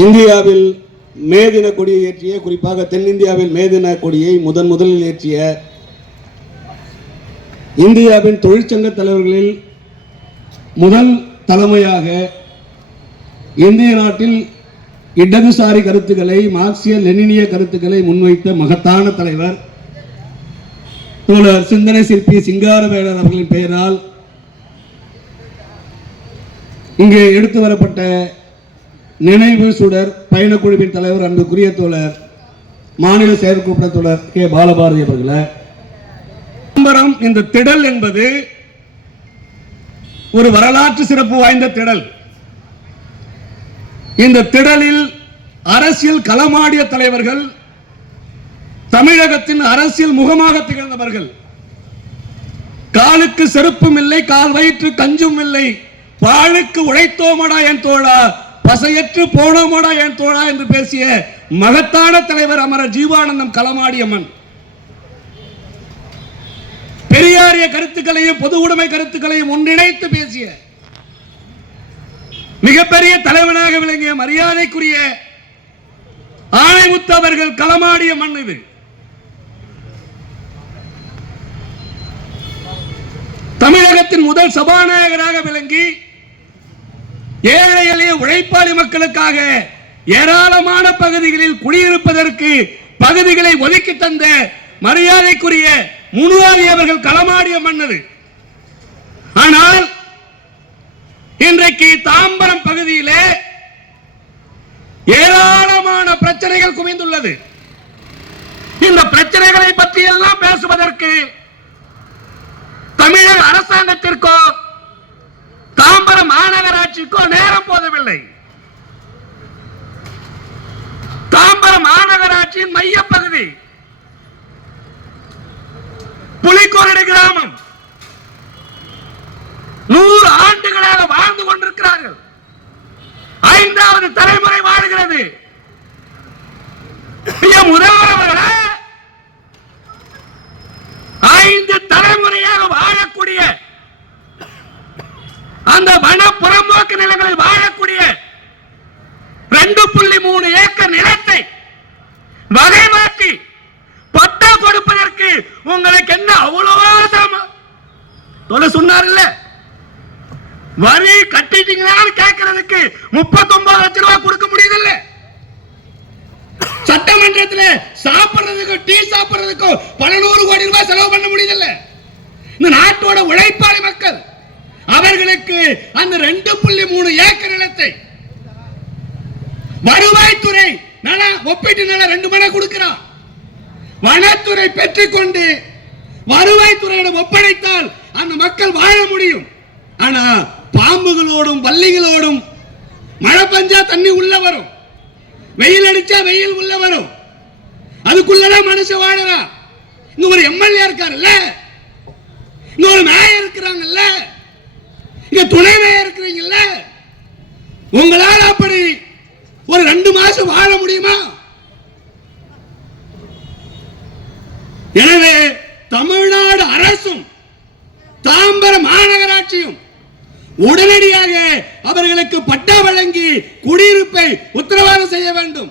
இந்தியாவில் மேதின கொடியை ஏற்றிய, குறிப்பாக தென்னிந்தியாவில் மேதின கொடியை முதலில் ஏற்றிய இந்தியாவின் தொழிற்சங்க தலைவர்களில் முதல் தலைமையாக இந்திய நாட்டில் இடதுசாரி கருத்துக்களை, மார்க்சிய லெனினிய கருத்துக்களை முன்வைத்த மகத்தான தலைவர் தோழர் சிந்தனை சிற்பி சிங்காரவேலர் அவர்களின் பெயரால் இங்கே எடுத்து வரப்பட்ட நினைவு சுடர் பயணக்குழுவின் தலைவர் அன்புக்குரிய தோழர் மாநில செயற்குழு தோழர் கே பாலபாரதி அவர்களே, இந்த திடல் என்பது ஒரு வரலாற்று சிறப்பு வாய்ந்த திடல். இந்த திடலில் அரசியல் களமாடிய தலைவர்கள், தமிழகத்தின் அரசியல் முகமாக திகழ்ந்தவர்கள். காலுக்கு செருப்பும் இல்லை, கால் வயிற்று கஞ்சும் இல்லை, பாழுக்கு உழைத்தோமடா என் தோழா, பசையற்று போனோமடா என் தோழா என்று பேசிய மகத்தான தலைவர் அமரர் ஜீவானந்தம் களமாடியம்மன். பெரியாரிய கருத்துக்களையும் பொது உடைமை கருத்துக்களையும் ஒன்றிணைத்து பேசிய மிகப்பெரிய தலைவனாக விளங்கிய மரியாதைக்குரிய ஆணைமுத்து அவர்கள் களமாடிய மண் இது. தமிழகத்தின் முதல் சபாநாயகராக விளங்கி ஏழை எளிய உழைப்பாளி மக்களுக்காக ஏராளமான பகுதிகளில் குடியிருப்பதற்கு பகுதிகளை ஒதுக்கி தந்த மரியாதைக்குரிய முனுவாரி அவர்கள் களமாடிய மன்னது. ஆனால் இன்றைக்கு தாம்பரம் பகுதியிலே ஏராளமான பிரச்சனைகள் குவிந்துள்ளது. இந்த பிரச்சனைகளை பற்றி எல்லாம் பேசுவதற்கு தமிழக அரசாங்கத்திற்கோ தாம்பரம் மாநகராட்சிக்கோ நேரம் போதவில்லை. தாம்பரம் மாநகராட்சியின் மையப்பகுதி புலிக்கொரடு கிராமம் 100 ஆண்டுகளாக வாழ்ந்து கொண்டிருக்கிறார்கள். 5வது தலைமுறை வாழ்கிறது. முதல்வர்களே, 5 தலைமுறையாக வாழக்கூடிய அந்த வன புறம்போக்கு நிலங்களில் வாழக்கூடிய 2.3 ஏக்கர் நிலத்தை வகை மாற்றி பட்டா கொடுப்பதற்கு உங்களுக்கு என்ன அவ்வளவு சொன்னார்ல, வரி கட்டிட்டீங்களான்னு கேட்கறதுக்கு 39 லட்சம் ரூபாய் கொடுக்க முடியுதில்ல. சட்டமன்றத்தில் சாப்பிடுறதுக்கு, டீ சாப்பிடுறதுக்கு பல 100 கோடி ரூபாய் செலவு பண்ண முடியுதில்ல. இந்த நாட்டோட உழைப்பாளி மக்கள் அவர்களுக்கு அந்த 2.3 ஏக்கர் நிலத்தை வருவாய்த்துறை ஒப்பீட்டு நில 2 மணி கொடுக்கிறார். வனத்துறை பெற்றுக்கொண்டு வருவாய்த்துறையிடம் ஒப்படைத்தால் அந்த மக்கள் வாழ முடியும். ஆனா பாம்புகளோடும் பல்லிகளோடும் மழை பெஞ்சா தண்ணி உள்ள வரும், வெயில் அடிச்சா வெயில் உள்ள வரும், அதுக்குள்ளதான் மனுஷன் வாழறா. இங்க ஒரு எம்எல்ஏ இருக்காருல்ல, இங்க ஒரு மேயர் இருக்கிறாங்கல்ல, இங்க துணை மேயர் இருக்கிறீங்கல்ல, உங்களால் அப்படி ஒரு 2 மாசம் வாழ முடியுமா? எனவே தமிழ்நாடு அரசும் தாம்பரம் மாநகராட்சியும் உடனடியாக அவர்களுக்கு பட்டா வழங்கி குடியிருப்பை உத்தரவாதம் செய்ய வேண்டும்.